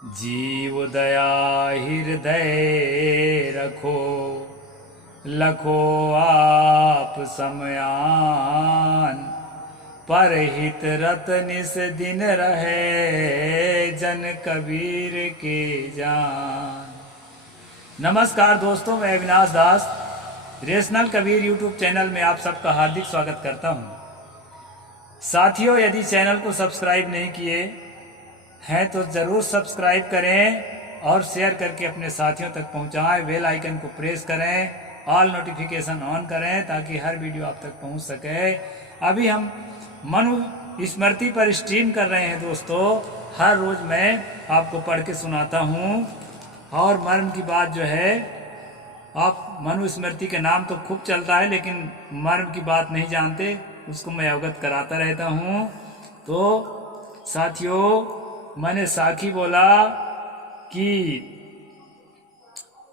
जीव दया हृदय रखो, लखो आप समयान। परहित रत निस दिन रहे, जन कबीर के जान। नमस्कार दोस्तों, मैं अविनाश दास रेशनल कबीर यूट्यूब चैनल में आप सबका हार्दिक स्वागत करता हूं। साथियों, यदि चैनल को सब्सक्राइब नहीं किए हैं तो ज़रूर सब्सक्राइब करें और शेयर करके अपने साथियों तक पहुंचाएं। बेल आइकन को प्रेस करें, ऑल नोटिफिकेशन ऑन करें ताकि हर वीडियो आप तक पहुंच सके। अभी हम मनु स्मृति पर स्ट्रीम कर रहे हैं दोस्तों। हर रोज़ मैं आपको पढ़ के सुनाता हूं और मर्म की बात जो है, आप मनु स्मृति के नाम तो खूब चलता है लेकिन मर्म की बात नहीं जानते, उसको मैं अवगत कराता रहता हूं। तो साथियों, मैंने साखी बोला कि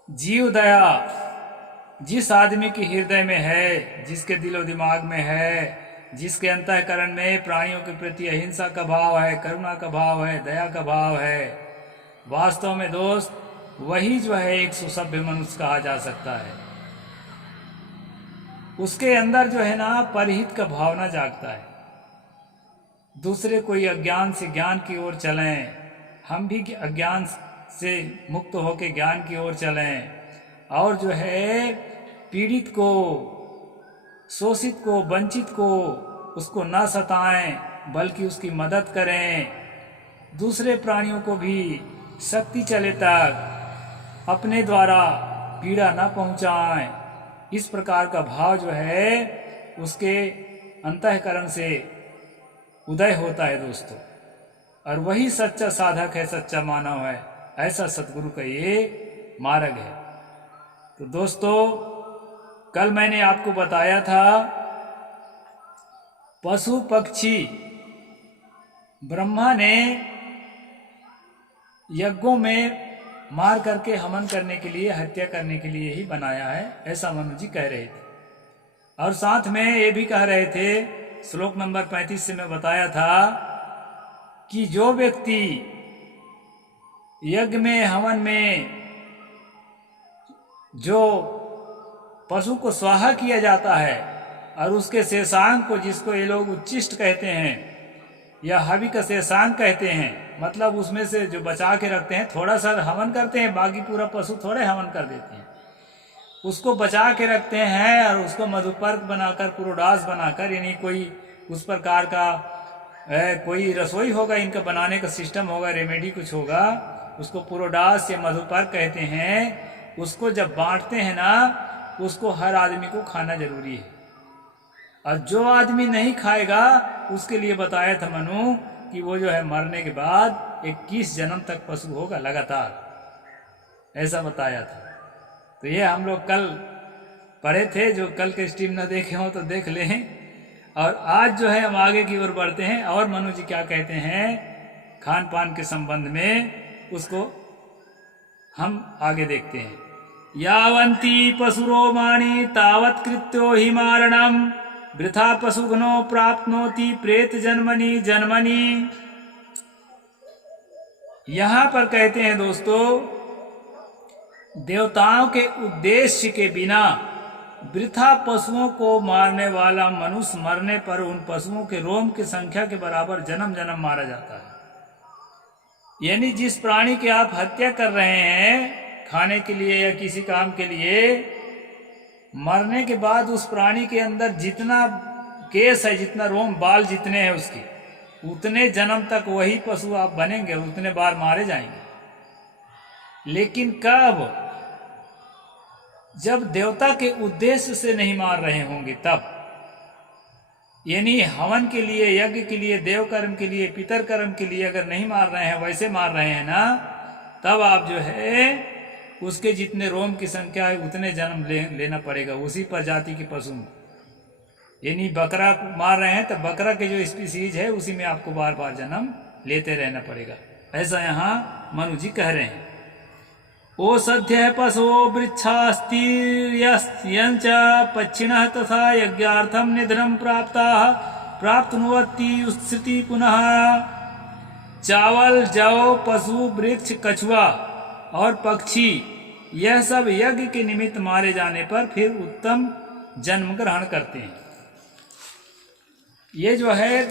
जीव दया जिस आदमी के हृदय में है, जिसके दिलो दिमाग में है, जिसके अंतःकरण में प्राणियों के प्रति अहिंसा का भाव है, करुणा का भाव है, दया का भाव है, वास्तव में दोस्त वही जो है एक सुसभ्य मनुष्य कहा जा सकता है। उसके अंदर जो है ना परहित का भावना जागता है। दूसरे कोई अज्ञान से ज्ञान की ओर चलें, हम भी अज्ञान से मुक्त होकर ज्ञान की ओर चलें और जो है पीड़ित को, शोषित को, वंचित को उसको न सताएं बल्कि उसकी मदद करें। दूसरे प्राणियों को भी शक्ति चले तक अपने द्वारा पीड़ा न पहुंचाएं। इस प्रकार का भाव जो है उसके अंतःकरण से उदय होता है दोस्तों, और वही सच्चा साधक है, सच्चा मानव है। ऐसा सतगुरु का ये मार्ग है। तो दोस्तों, कल मैंने आपको बताया था पशु पक्षी ब्रह्मा ने यज्ञों में मार करके हवन करने के लिए, हत्या करने के लिए ही बनाया है, ऐसा मनु जी कह रहे थे। और साथ में ये भी कह रहे थे, श्लोक नंबर 35 से मैं बताया था कि जो व्यक्ति यज्ञ में, हवन में जो पशु को स्वाहा किया जाता है और उसके शेषांग को, जिसको ये लोग उच्चिष्ट कहते हैं या हवि का शेषांग कहते हैं, मतलब उसमें से जो बचा के रखते हैं, थोड़ा सा हवन करते हैं, बाकी पूरा पशु थोड़े हवन कर देते हैं, उसको बचा के रखते हैं और उसको मधुपर्क बनाकर, पुरोडास बनाकर, यानी कोई उस प्रकार का कोई रसोई होगा, इनका बनाने का सिस्टम होगा, रेमेडी कुछ होगा, उसको पुरोडास या मधुपर्क कहते हैं। उसको जब बांटते हैं ना, उसको हर आदमी को खाना जरूरी है। और जो आदमी नहीं खाएगा उसके लिए बताया था मनु कि वो जो है मरने के बाद 21 जन्म तक पशु होगा लगातार, ऐसा बताया था। तो ये हम लोग कल पढ़े थे। जो कल के स्ट्रीम न देखे हो तो देख लें। और आज जो है हम आगे की ओर बढ़ते हैं और मनु जी क्या कहते हैं खान पान के संबंध में, उसको हम आगे देखते हैं। यावंती पशुरोमाणी तावत कृत्यो हि मारणम, वृथा पशुघ्नो प्राप्नोति प्रेत जन्मनि जन्मनि। यहां पर कहते हैं दोस्तों, देवताओं के उद्देश्य के बिना वृथा पशुओं को मारने वाला मनुष्य मरने पर उन पशुओं के रोम की संख्या के बराबर जन्म जन्म मारा जाता है। यानी जिस प्राणी की आप हत्या कर रहे हैं खाने के लिए या किसी काम के लिए, मरने के बाद उस प्राणी के अंदर जितना केस है, जितना रोम बाल जितने हैं उसके, उतने जन्म तक वही पशु आप बनेंगे, उतने बार मारे जाएंगे। लेकिन कब? जब देवता के उद्देश्य से नहीं मार रहे होंगे तब। यानी हवन के लिए, यज्ञ के लिए, देव कर्म के लिए, पितर कर्म के लिए अगर नहीं मार रहे हैं, वैसे मार रहे हैं ना, तब आप जो है उसके जितने रोम की संख्या है उतने जन्म लेना पड़ेगा उसी प्रजाति के पशु में। यानी बकरा मार रहे हैं तो बकरा के जो स्पीसीज है उसी में आपको बार बार जन्म लेते रहना पड़ेगा, ऐसा यहाँ मनु जी कह रहे हैं। ओषध्य पशो वृक्षास्तीर्यश्च पक्षिणः तथा यज्ञार्थम निधनम प्राप्ताः प्राप्नुवन्ति उत्सृति पुनः। चावल, जौ, पशु, वृक्ष, कछुआ और पक्षी, यह सब यज्ञ के निमित्त मारे जाने पर फिर उत्तम जन्म ग्रहण करते हैं। ये जो है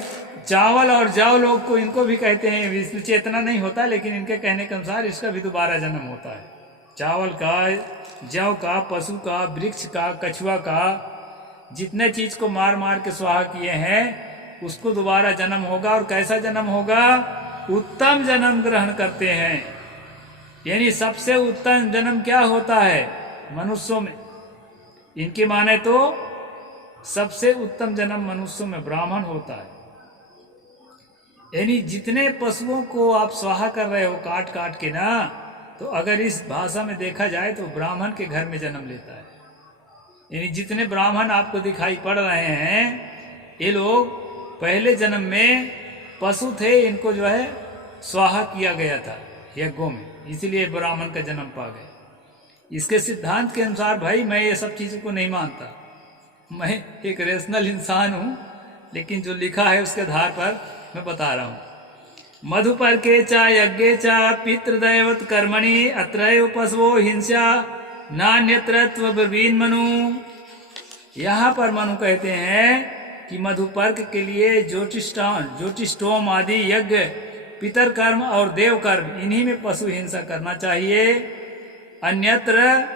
चावल और जौ लोग को, इनको भी कहते हैं, विष्णु चेतना नहीं होता, लेकिन इनके कहने के अनुसार इसका भी दोबारा जन्म होता है। चावल का, जौ का, पशु का, वृक्ष का, कछुआ का, जितने चीज को मार मार के स्वाहा किए हैं उसको दोबारा जन्म होगा। और कैसा जन्म होगा? उत्तम जन्म ग्रहण करते हैं। यानी सबसे उत्तम जन्म क्या होता है मनुष्यों में? इनके माने तो सबसे उत्तम जन्म मनुष्यों में ब्राह्मण होता है। यानी जितने पशुओं को आप स्वाहा कर रहे हो काट काट के ना, तो अगर इस भाषा में देखा जाए तो ब्राह्मण के घर में जन्म लेता है। यानी जितने ब्राह्मण आपको दिखाई पड़ रहे हैं ये लोग पहले जन्म में पशु थे, इनको जो है स्वाहा किया गया था यज्ञों में, इसलिए ब्राह्मण का जन्म पा गए। इसके सिद्धांत के अनुसार भाई मैं ये सब चीज़ों को नहीं मानता, मैं एक रेशनल इंसान हूँ, लेकिन जो लिखा है उसके आधार पर मैं बता रहा हूँ। मधुपर्के चा यज्ञे चा पितृदैवत कर्मणि अत्रैव पशवो हिंसा नान्यत्र ब्रवीन मनु। यहाँ पर मनु कहते हैं कि मधुपर्क के लिए ज्योतिष्टोम आदि यज्ञ, पितर कर्म और देव कर्म, इन्हीं में पशु हिंसा करना चाहिए, अन्यत्र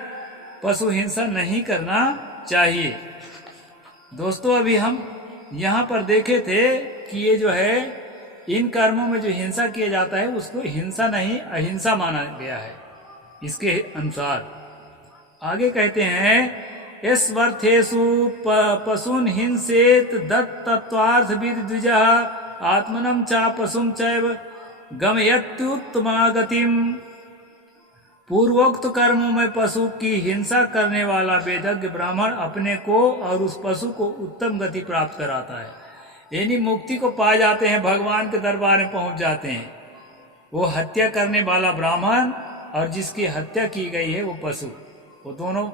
पशु हिंसा नहीं करना चाहिए। दोस्तों अभी हम यहाँ पर देखे थे कि ये जो है इन कर्मों में जो हिंसा किया जाता है उसको हिंसा नहीं अहिंसा माना गया है इसके अनुसार। आगे कहते हैं स्वस्थेषु पशून हिंसेत दत्तत्वार्थ विद द्विजः आत्मनं चा पशुं चैव गमयत्युत्तमागतिम। पूर्वोक्त कर्मों में पशु की हिंसा करने वाला वेदज्ञ ब्राह्मण अपने को और उस पशु को उत्तम गति प्राप्त कराता है, यानी मुक्ति को पा जाते हैं, भगवान के दरबार में पहुंच जाते हैं। वो हत्या करने वाला ब्राह्मण और जिसकी हत्या की गई है वो पशु, वो दोनों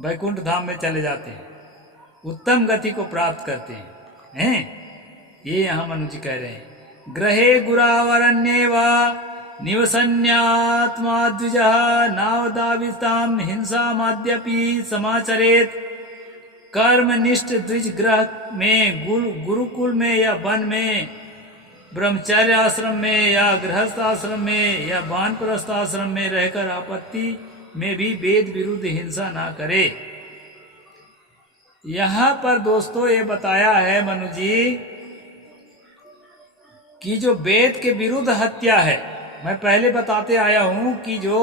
वैकुंठ धाम में चले जाते हैं, उत्तम गति को प्राप्त करते हैं। ये यहाँ मनु जी कह रहे हैं। ग्रहे गुरावरण्ये वा निवसन्यात्मा द्विजः नावदाविताम हिंसामाद्यपि समाचरेत। कर्मनिष्ठ द्विज ग्रह में, गुरुकुल में या वन में, ब्रह्मचर्य आश्रम में या गृहस्थ आश्रम में या वानप्रस्थ आश्रम में रहकर आपत्ति में भी वेद विरुद्ध हिंसा ना करे। यहाँ पर दोस्तों ये बताया है मनु जी कि जो वेद के विरुद्ध हत्या है, मैं पहले बताते आया हूं कि जो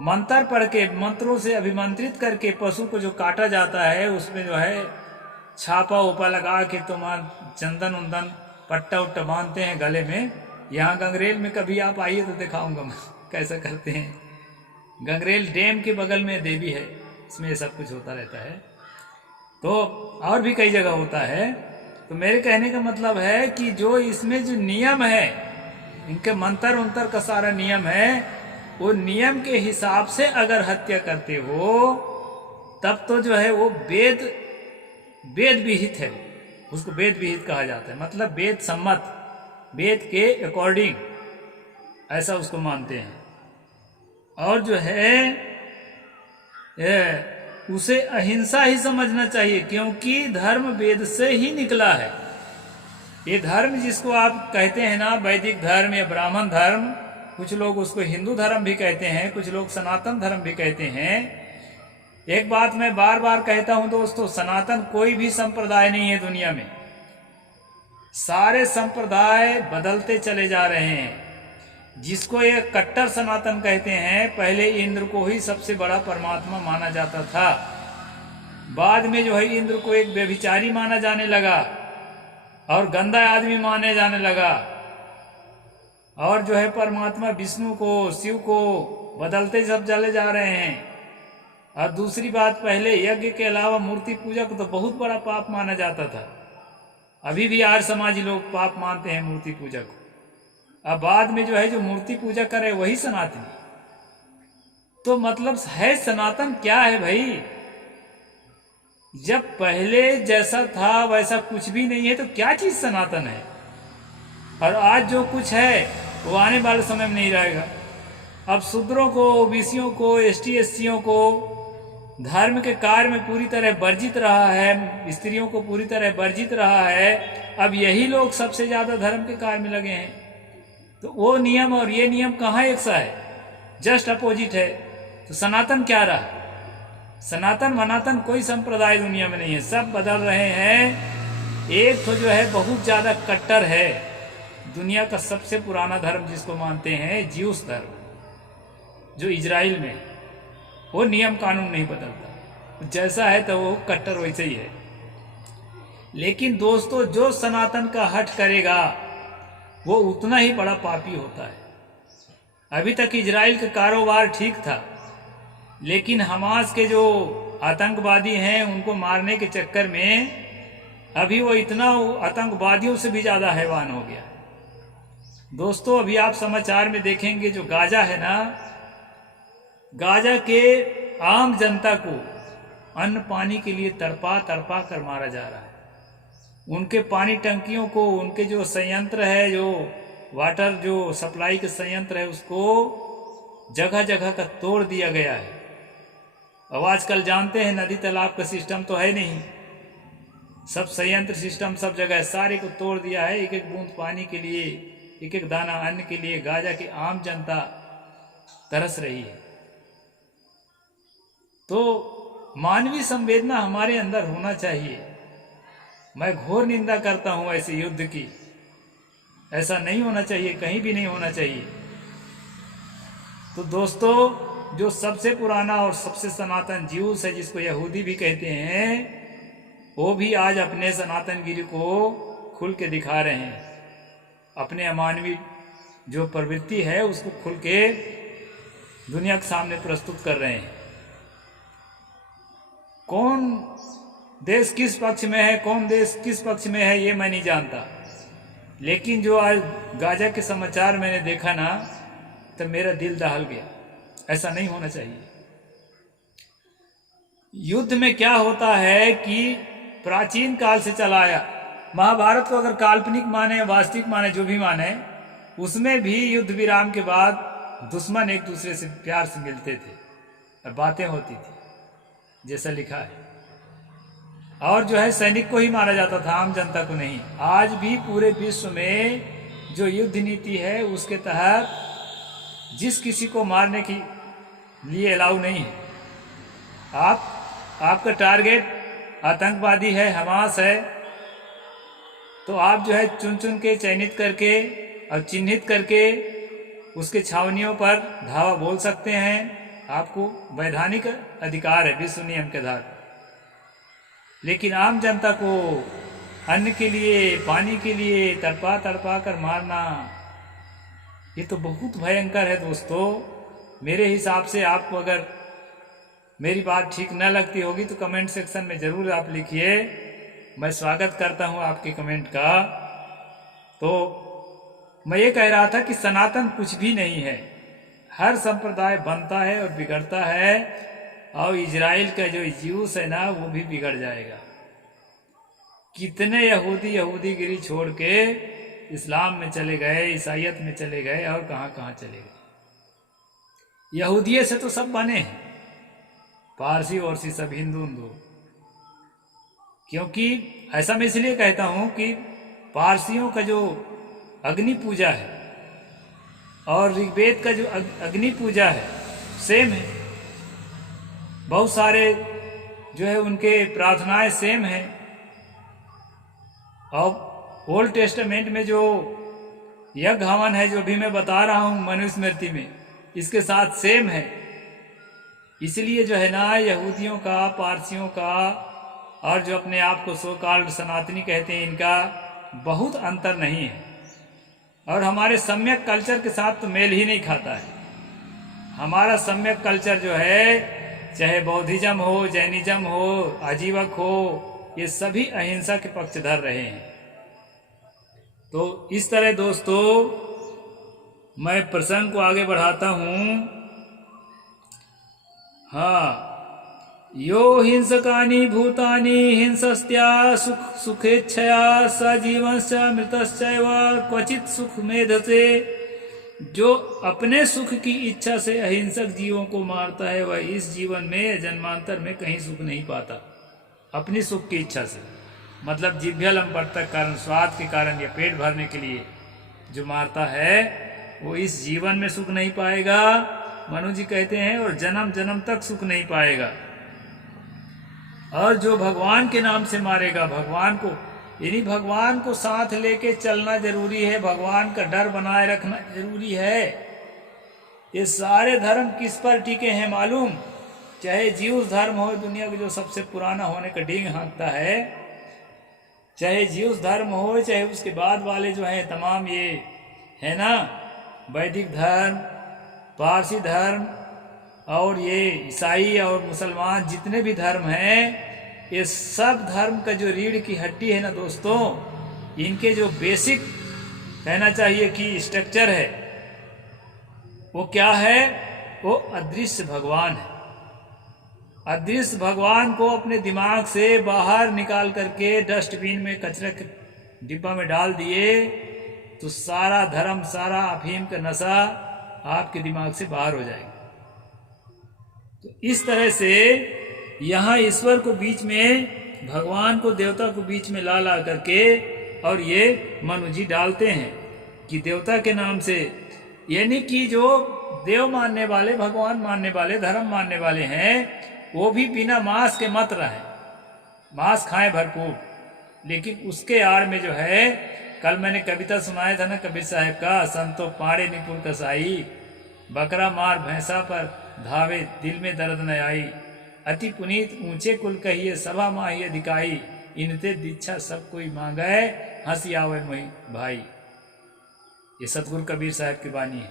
मंत्र पढ़ के, मंत्रों से अभिमंत्रित करके पशु को जो काटा जाता है उसमें जो है छापा उपा लगा के चंदन उंदन पट्टा उट्टा बांधते हैं गले में। यहाँ गंगरेल में कभी आप आइए तो दिखाऊंगा मैं कैसा करते हैं। गंगरेल डैम के बगल में देवी है, इसमें ये सब कुछ होता रहता है, तो और भी कई जगह होता है। तो मेरे कहने का मतलब है कि जो इसमें जो नियम है, इनके मंत्र उंतर का सारा नियम है, वो नियम के हिसाब से अगर हत्या करते हो तब तो जो है वो वेद विहित है, उसको वेद विहित कहा जाता है। मतलब वेद सम्मत, वेद के अकॉर्डिंग ऐसा उसको मानते हैं। और जो है उसे अहिंसा ही समझना चाहिए, क्योंकि धर्म वेद से ही निकला है। ये धर्म जिसको आप कहते हैं ना वैदिक धर्म या ब्राह्मण धर्म, कुछ लोग उसको हिंदू धर्म भी कहते हैं, कुछ लोग सनातन धर्म भी कहते हैं। एक बात मैं बार बार कहता हूं दोस्तों, सनातन कोई भी संप्रदाय नहीं है दुनिया में, सारे संप्रदाय बदलते चले जा रहे हैं। जिसको ये कट्टर सनातन कहते हैं, पहले इंद्र को ही सबसे बड़ा परमात्मा माना जाता था, बाद में जो है इंद्र को एक व्यभिचारी माना जाने लगा और गंदा आदमी माने जाने लगा, और जो है परमात्मा विष्णु को, शिव को बदलते सब चले जा रहे हैं। और दूसरी बात, पहले यज्ञ के अलावा मूर्ति पूजा को तो बहुत बड़ा पाप माना जाता था, अभी भी आर्य समाजी लोग पाप मानते हैं मूर्ति पूजा को। अब बाद में जो है जो मूर्ति पूजा करे वही सनातन। तो मतलब है सनातन क्या है भाई? जब पहले जैसा था वैसा कुछ भी नहीं है तो क्या चीज सनातन है? और आज जो कुछ है वो आने वाले समय में नहीं रहेगा। अब शूद्रों को, ओबीसियों को, एसटी एससीओं को धर्म के कार्य में पूरी तरह वर्जित रहा है, स्त्रियों को पूरी तरह वर्जित रहा है। अब यही लोग सबसे ज़्यादा धर्म के कार्य में लगे हैं। तो वो नियम और ये नियम कहाँ एक सा है, जस्ट अपोजिट है। तो सनातन क्या रहा? सनातन वनातन कोई संप्रदाय दुनिया में नहीं है, सब बदल रहे हैं। एक तो जो है बहुत ज़्यादा कट्टर है, दुनिया का सबसे पुराना धर्म जिसको मानते हैं ज्यूस धर्म, जो इजराइल में, वो नियम कानून नहीं बदलता, जैसा है तो वो कट्टर वैसे ही है। लेकिन दोस्तों, जो सनातन का हट करेगा वो उतना ही बड़ा पापी होता है। अभी तक इजराइल का कारोबार ठीक था, लेकिन हमास के जो आतंकवादी हैं उनको मारने के चक्कर में अभी वो इतना आतंकवादियों से भी ज़्यादा हैवान हो गया। दोस्तों, अभी आप समाचार में देखेंगे जो गाजा है ना, गाजा के आम जनता को अन्न पानी के लिए तड़पा तड़पा कर मारा जा रहा है। उनके पानी टंकियों को, उनके जो संयंत्र है, जो वाटर जो सप्लाई के संयंत्र है, उसको जगह जगह का तोड़ दिया गया है। अब आजकल जानते हैं नदी तालाब का सिस्टम तो है नहीं, सब संयंत्र सिस्टम सब जगह सारे को तोड़ दिया है। एक एक बूंद पानी के लिए, एक एक दाना अन्न के लिए गाजा की आम जनता तरस रही है। तो मानवीय संवेदना हमारे अंदर होना चाहिए। मैं घोर निंदा करता हूं ऐसे युद्ध की, ऐसा नहीं होना चाहिए, कहीं भी नहीं होना चाहिए। तो दोस्तों, जो सबसे पुराना और सबसे सनातन ज्यूस है, जिसको यहूदी भी कहते हैं, वो भी आज अपने सनातनगिरी को खुल के दिखा रहे हैं। अपने अमानवीय जो प्रवृत्ति है उसको खुल के दुनिया के सामने प्रस्तुत कर रहे हैं। कौन देश किस पक्ष में है, कौन देश किस पक्ष में है, ये मैं नहीं जानता, लेकिन जो आज गाजा के समाचार मैंने देखा ना, तो मेरा दिल दहल गया। ऐसा नहीं होना चाहिए। युद्ध में क्या होता है कि प्राचीन काल से चला आया, महाभारत को अगर काल्पनिक माने, वास्तविक माने, जो भी माने, उसमें भी युद्ध विराम के बाद दुश्मन एक दूसरे से प्यार से मिलते थे और बातें होती थी, जैसा लिखा है। और जो है सैनिक को ही मारा जाता था, आम जनता को नहीं। आज भी पूरे विश्व में जो युद्ध नीति है उसके तहत जिस किसी को मारने की लिए अलाउ नहीं है। आपका टारगेट आतंकवादी है, हमास है, तो आप जो है चुन चुन के, चयनित करके और चिन्हित करके उसके छावनियों पर धावा बोल सकते हैं। आपको वैधानिक अधिकार है विश्व नियम के आधार। लेकिन आम जनता को अन्न के लिए, पानी के लिए तड़पा तड़पा कर मारना, ये तो बहुत भयंकर है। दोस्तों, मेरे हिसाब से आपको अगर मेरी बात ठीक न लगती होगी तो कमेंट सेक्शन में ज़रूर आप लिखिए। मैं स्वागत करता हूं आपके कमेंट का। तो मैं ये कह रहा था कि सनातन कुछ भी नहीं है, हर संप्रदाय बनता है और बिगड़ता है, और इजराइल का जो ज्यूस है ना, वो भी बिगड़ जाएगा। कितने यहूदीगिरी छोड़ के इस्लाम में चले गए, ईसाइयत में चले गए, और कहाँ कहाँ चले गए। यहूदिये से तो सब बने हैं, पारसी और सी सब हिंदू। क्योंकि ऐसा मैं इसलिए कहता हूँ कि पारसियों का जो अग्नि पूजा है और ऋग्वेद का जो अग्नि पूजा है सेम है। बहुत सारे जो है उनके प्रार्थनाएं सेम हैं। और ओल्ड टेस्टामेंट में जो यज्ञ हवन है, जो भी मैं बता रहा हूँ मनुस्मृति में, इसके साथ सेम है। इसलिए जो है ना, यहूदियों का, पारसियों का और जो अपने आप को सो कॉल्ड सनातनी कहते हैं, इनका बहुत अंतर नहीं है। और हमारे सम्यक कल्चर के साथ तो मेल ही नहीं खाता है। हमारा सम्यक कल्चर जो है, चाहे बौद्धिज्म हो, जैनिज्म हो, आजीवक हो, ये सभी अहिंसा के पक्षधर रहे हैं। तो इस तरह दोस्तों, मैं प्रसंग को आगे बढ़ाता हूँ। हाँ, यो हिंसकानि भूतानि हिंसस्त्या सुखेच्छया स जीवंश्च मृतश्चैव क्वचित सुख मेधसे। जो अपने सुख की इच्छा से अहिंसक जीवों को मारता है वह इस जीवन में जन्मांतर में कहीं सुख नहीं पाता। अपनी सुख की इच्छा से मतलब जिभ्यलम वर्तक कारण, स्वाद के कारण या पेट भरने के लिए जो मारता है वो इस जीवन में सुख नहीं पाएगा, मनु जी कहते हैं, और जन्म जन्म तक सुख नहीं पाएगा। और जो भगवान के नाम से मारेगा, भगवान को यानी भगवान को साथ लेके चलना जरूरी है, भगवान का डर बनाए रखना जरूरी है। ये सारे धर्म किस पर टिके हैं मालूम? चाहे जीव धर्म हो, दुनिया का जो सबसे पुराना होने का डींग हाँकता है, चाहे जीव धर्म हो, चाहे उसके बाद वाले जो हैं तमाम ये है ना वैदिक धर्म, पारसी धर्म और ये ईसाई और मुसलमान, जितने भी धर्म हैं, ये सब धर्म का जो रीढ़ की हड्डी है ना दोस्तों, इनके जो बेसिक कहना चाहिए कि स्ट्रक्चर है वो क्या है? वो अदृश्य भगवान है। अदृश्य भगवान को अपने दिमाग से बाहर निकाल करके डस्टबिन में, कचरे के डिब्बा में डाल दिए तो सारा धर्म, सारा अफीम का नशा आपके दिमाग से बाहर हो जाएगा। तो इस तरह से यहाँ ईश्वर को बीच में, भगवान को, देवता को बीच में ला ला करके और ये मनु जी डालते हैं कि देवता के नाम से, यानी कि जो देव मानने वाले, भगवान मानने वाले, धर्म मानने वाले हैं, वो भी बिना मांस के मत रहे, मांस खाएं भरपूर, लेकिन उसके आड़ में जो है, कल मैंने कविता सुनाया था ना कबीर साहब का, संतो पाड़े निपुण कसाई, बकरा मार भैंसा पर धावे दिल में दर्द न आई, अति पुनीत ऊंचे कुल कहिए सभा माही अधिकाई, इनते दीक्षा सब कोई मांगे हंसी आवे मई भाई। ये सतगुरु कबीर साहब की वाणी है।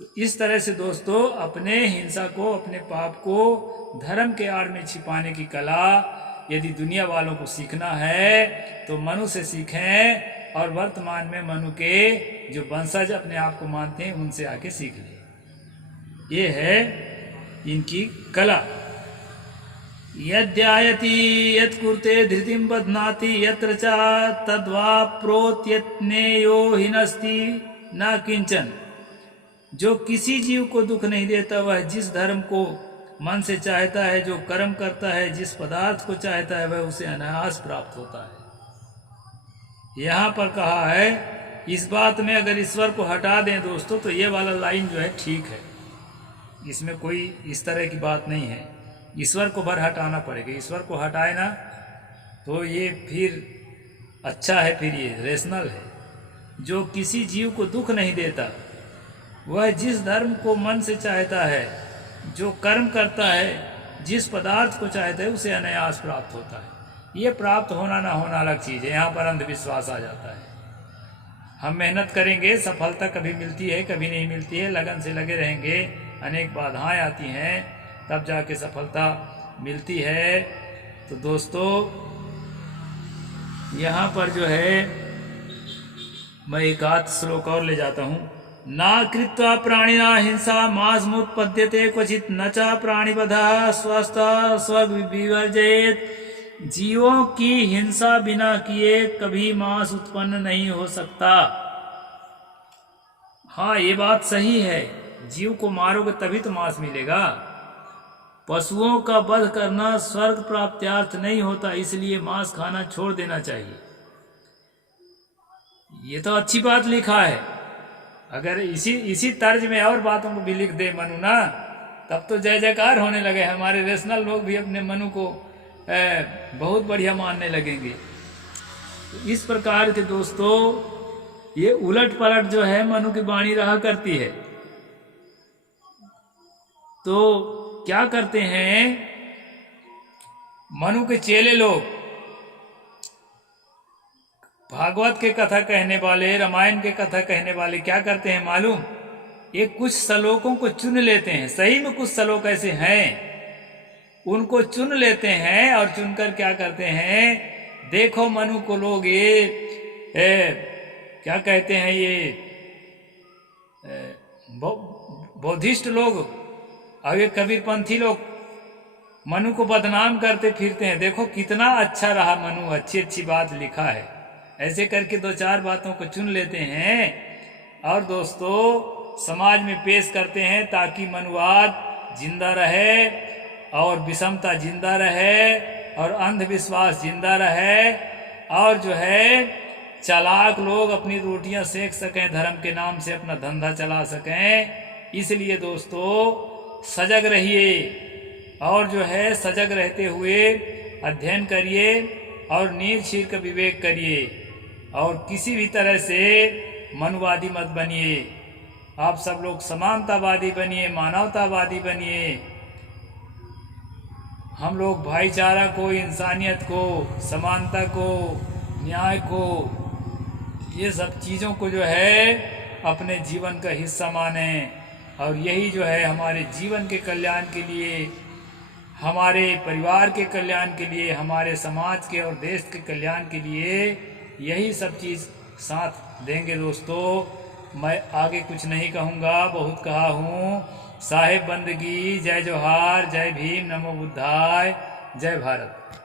तो इस तरह से दोस्तों अपने हिंसा को, अपने पाप को धर्म के आड़ में छिपाने की कला यदि दुनिया वालों को सीखना है तो मनु से सीखें, और वर्तमान में मनु के जो वंशज अपने आप को मानते हैं उनसे आके सीख लें। ये है इनकी कला। यद्यायति यत्कुर्ते धृतिं बध्नाति यत्र च तद्वा प्रोत्यत्नेयो हिनस्ति न किंचन। जो किसी जीव को दुख नहीं देता वह जिस धर्म को मन से चाहता है, जो कर्म करता है, जिस पदार्थ को चाहता है, वह उसे अनायास प्राप्त होता है। यहाँ पर कहा है, इस बात में अगर ईश्वर को हटा दें दोस्तों तो ये वाला लाइन जो है ठीक है, इसमें कोई इस तरह की बात नहीं है। ईश्वर को भर हटाना पड़ेगा, ईश्वर को हटाए ना तो ये फिर अच्छा है, फिर ये रेशनल है। जो किसी जीव को दुख नहीं देता, वह जिस धर्म को मन से चाहता है, जो कर्म करता है, जिस पदार्थ को चाहता है, उसे अनायास प्राप्त होता है। ये प्राप्त होना ना होना अलग चीज़ है, यहाँ पर अंधविश्वास आ जाता है। हम मेहनत करेंगे, सफलता कभी मिलती है कभी नहीं मिलती है, लगन से लगे रहेंगे, अनेक बाधाएं आती हैं, तब जाके सफलता मिलती है। तो दोस्तों यहाँ पर जो है मैं एक आध श्लोक और ले जाता हूँ। ना कृत्वा प्राणिना हिंसा मासमुत्पद्यते क्वचित न च प्राणिवधा स्वस्थ स्वविवर्जयेत। जीवों की हिंसा बिना किए कभी मांस उत्पन्न नहीं हो सकता। हाँ ये बात सही है, जीव को मारोगे तभी तो मांस मिलेगा। पशुओं का वध करना स्वर्ग प्राप्त्यार्थ नहीं होता, इसलिए मांस खाना छोड़ देना चाहिए। ये तो अच्छी बात लिखा है। अगर इसी तर्ज में और बातों को भी लिख दे मनु ना, तब तो जय जयकार होने लगे। हमारे रेशनल लोग भी अपने मनु को बहुत बढ़िया मानने लगेंगे। इस प्रकार के दोस्तों ये उलट पलट जो है मनु की वाणी रहा करती है। तो क्या करते हैं मनु के चेले लोग, भागवत के कथा कहने वाले, रामायण के कथा कहने वाले क्या करते हैं मालूम? ये कुछ श्लोकों को चुन लेते हैं, सही में कुछ श्लोक ऐसे हैं, उनको चुन लेते हैं और चुनकर क्या करते हैं, देखो मनु को लोग ये क्या कहते हैं, ये बौद्धिस्ट लोग और ये कबीरपंथी लोग मनु को बदनाम करते फिरते हैं। देखो कितना अच्छा रहा मनु, अच्छी अच्छी बात लिखा है। ऐसे करके दो चार बातों को चुन लेते हैं और दोस्तों समाज में पेश करते हैं ताकि मनुवाद जिंदा रहे और विषमता जिंदा रहे और अंधविश्वास जिंदा रहे और जो है चालाक लोग अपनी रोटियां सेक सकें, धर्म के नाम से अपना धंधा चला सकें। इसलिए दोस्तों सजग रहिए और जो है सजग रहते हुए अध्ययन करिए और निर्शील का विवेक करिए और किसी भी तरह से मनुवादी मत बनिए। आप सब लोग समानतावादी बनिए, मानवतावादी बनिए। हम लोग भाईचारा को, इंसानियत को, समानता को, न्याय को, ये सब चीज़ों को जो है अपने जीवन का हिस्सा माने और यही जो है हमारे जीवन के कल्याण के लिए, हमारे परिवार के कल्याण के लिए, हमारे समाज के और देश के कल्याण के लिए यही सब चीज़ साथ देंगे। दोस्तों मैं आगे कुछ नहीं कहूँगा, बहुत कहा हूँ। साहेब बंदगी, जय जोहार, जय भीम, नमो बुद्धाय, जय भारत।